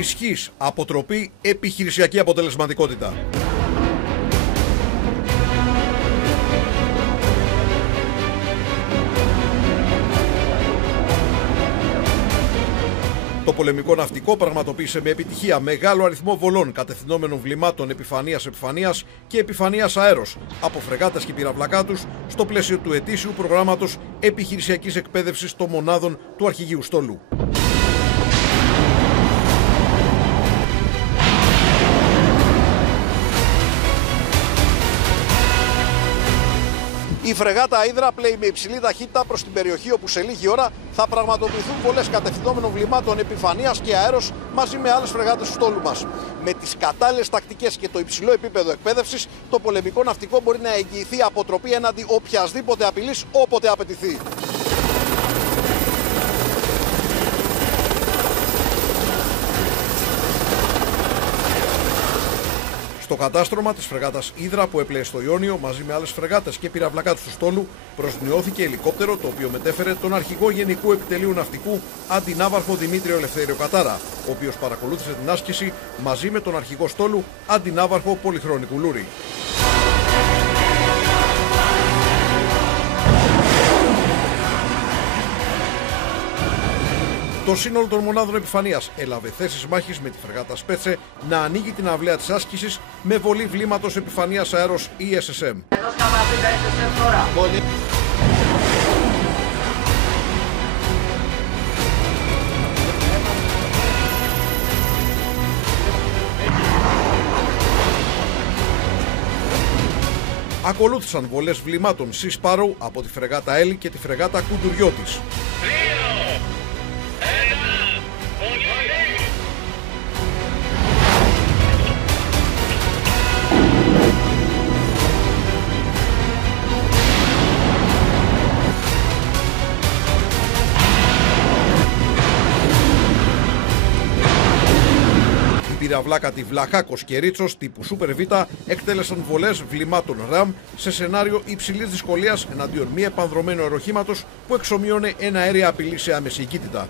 Ισχύς, αποτροπή, επιχειρησιακή αποτελεσματικότητα. Το πολεμικό ναυτικό πραγματοποίησε με επιτυχία μεγάλο αριθμό βολών κατευθυνόμενων βλημάτων επιφανείας-επιφανείας και επιφανείας-αέρος από φρεγάτες και πυραυλακά τους στο πλαίσιο του ετήσιου προγράμματος επιχειρησιακής εκπαίδευσης των μονάδων του Αρχηγείου Στόλου. Η φρεγάτα Ύδρα πλέει με υψηλή ταχύτητα προς την περιοχή όπου σε λίγη ώρα θα πραγματοποιηθούν βολές κατευθυνόμενων βλημάτων επιφανείας και αέρος μαζί με άλλες φρεγάτες του στόλου μας. Με τις κατάλληλες τακτικές και το υψηλό επίπεδο εκπαίδευσης, το πολεμικό ναυτικό μπορεί να εγγυηθεί αποτροπή έναντι οποιασδήποτε απειλής όποτε απαιτηθεί. Στο κατάστρωμα της φρεγάτας Ύδρα που έπλεε στο Ιόνιο μαζί με άλλες φρεγάτες και πυραυλακά του στόλου προσμειώθηκε ελικόπτερο το οποίο μετέφερε τον αρχηγό Γενικού Επιτελείου Ναυτικού Αντινάβαρχο Δημήτριο Ελευθέριο Κατάρα, ο οποίος παρακολούθησε την άσκηση μαζί με τον αρχηγό στόλου Αντινάβαρχο Πολυχρόνικου Λούρη. Το σύνολο των μονάδων επιφανείας έλαβε θέσεις μάχης με τη φρεγάτα Σπέτσε να ανοίγει την αυλαία της άσκησης με βολή βλήματος επιφανείας αέρος ESSM. Ακολούθησαν βολές βλημάτων Sea Sparrow από τη φρεγάτα Έλλη και τη φρεγάτα Κουντουριώτης. Οι πυραυλάκατοι Βλαχάκος και Ρίτσος τύπου Super Β εκτέλεσαν βολές βλημάτων RAM σε σενάριο υψηλής δυσκολίας εναντίον μη επανδρωμένου αεροχήματος που εξομοίωνε ένα αέρια απειλή σε άμεση εγκύτητα.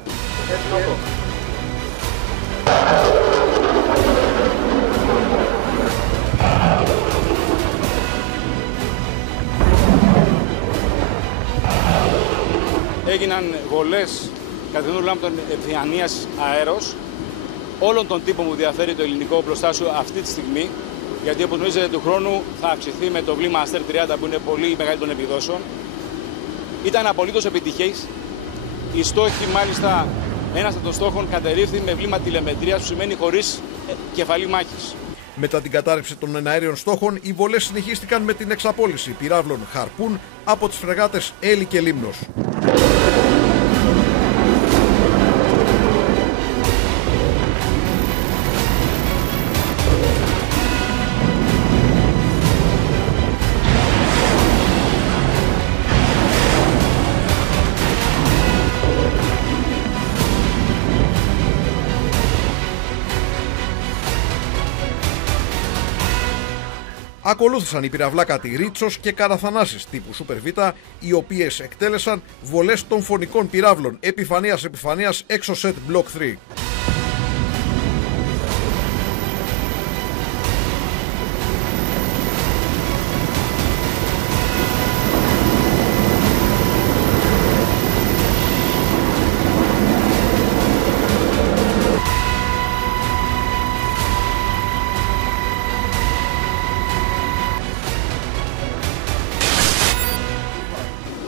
Έγιναν βολές κατευθυνόμενων βλημάτων επιφανείας αέρος όλων των τύπων που διαφέρει το ελληνικό οπλοστάσιο αυτή τη στιγμή, γιατί όπως γνωρίζετε του χρόνου θα αυξηθεί με το βλήμα Αστέρ 30 που είναι πολύ μεγάλη των επιδόσεων. Ήταν απολύτως επιτυχής. Οι στόχοι, μάλιστα, ένας από των στόχων κατερρίφθη με βλήμα τηλεμετρίας, που σημαίνει χωρίς κεφαλή μάχης. Μετά την κατάρρευση των εναέριων στόχων, οι βολές συνεχίστηκαν με την εξαπόλυση πυράβλων Χαρπούν από τις φρεγάτες Έλλη και Λίμνος. Ακολούθησαν οι πυραυλάκατοι Ρίτσος και Καραθανάσης τύπου Super Β, οι οποίες εκτέλεσαν βολές των φωνικών πυράβλων επιφανείας-επιφανείας Exocet Block 3.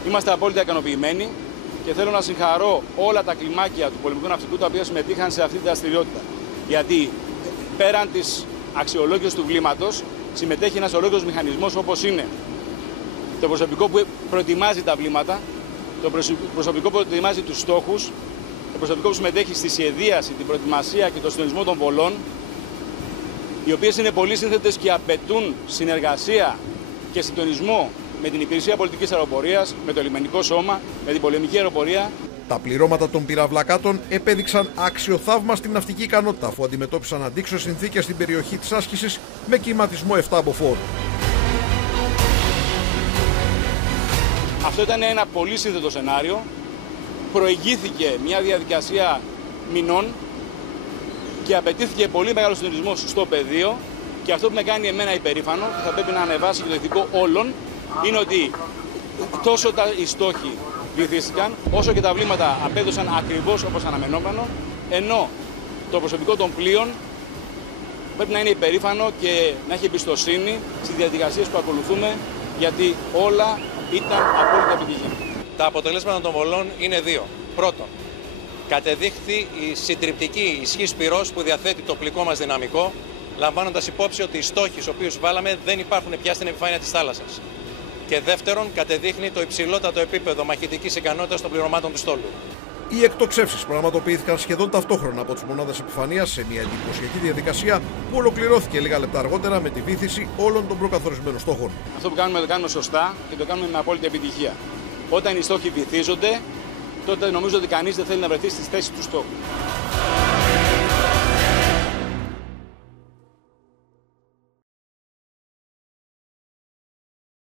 Είμαστε απόλυτα ικανοποιημένοι και θέλω να συγχαρώ όλα τα κλιμάκια του πολεμικού ναυτικού τα οποία συμμετείχαν σε αυτή τη δραστηριότητα. Γιατί πέραν της αξιολόγησης του βλήματος συμμετέχει ένας ολόκληρος μηχανισμός όπως είναι το προσωπικό που προετοιμάζει τα βλήματα, το προσωπικό που προετοιμάζει τους στόχους, το προσωπικό που συμμετέχει στη σχεδίαση, την προετοιμασία και τον συντονισμό των βολών, οι οποίες είναι πολύ σύνθετες και απαιτούν συνεργασία και συντονισμό με την Υπηρεσία Πολιτικής Αεροπορίας, με το λιμενικό σώμα, με την πολεμική αεροπορία. Τα πληρώματα των πυραυλακάτων επέδειξαν αξιοθαύμαστη ναυτική ικανότητα, αφού αντιμετώπισαν αντίξωες συνθήκες στην περιοχή της άσκησης με κυματισμό 7 μποφόρ. Αυτό ήταν ένα πολύ σύνθετο σενάριο. Προηγήθηκε μια διαδικασία μηνών και απαιτήθηκε πολύ μεγάλο συντονισμός στο πεδίο. Και αυτό που με κάνει εμένα υπερήφανο και θα πρέπει να ανεβάσει και το ηθικό όλων είναι ότι τόσο οι στόχοι βυθίστηκαν, όσο και τα βλήματα απέδωσαν ακριβώς όπως αναμενόμενο, ενώ το προσωπικό των πλοίων πρέπει να είναι υπερήφανο και να έχει εμπιστοσύνη στις διαδικασίες που ακολουθούμε, γιατί όλα ήταν απόλυτα επιτυχή. Τα αποτελέσματα των βολών είναι δύο. Πρώτον, κατεδείχθη η συντριπτική ισχύς πυρός που διαθέτει το οπλικό μας δυναμικό, λαμβάνοντας υπόψη ότι οι στόχοι στους οποίους βάλαμε δεν υπάρχουν πια στην επιφάνεια της θάλασσας. Και δεύτερον, κατεδείχνει το υψηλότατο επίπεδο μαχητικής ικανότητας των πληρωμάτων του στόλου. Οι εκτοξεύσεις πραγματοποιήθηκαν σχεδόν ταυτόχρονα από τις μονάδες επιφανείας σε μια εντυπωσιακή διαδικασία που ολοκληρώθηκε λίγα λεπτά αργότερα με τη βύθιση όλων των προκαθορισμένων στόχων. Αυτό που κάνουμε το κάνουμε σωστά και το κάνουμε με απόλυτη επιτυχία. Όταν οι στόχοι βυθίζονται, τότε νομίζω ότι κανείς δεν θέλει να βρεθεί στις θέσεις του στόχου.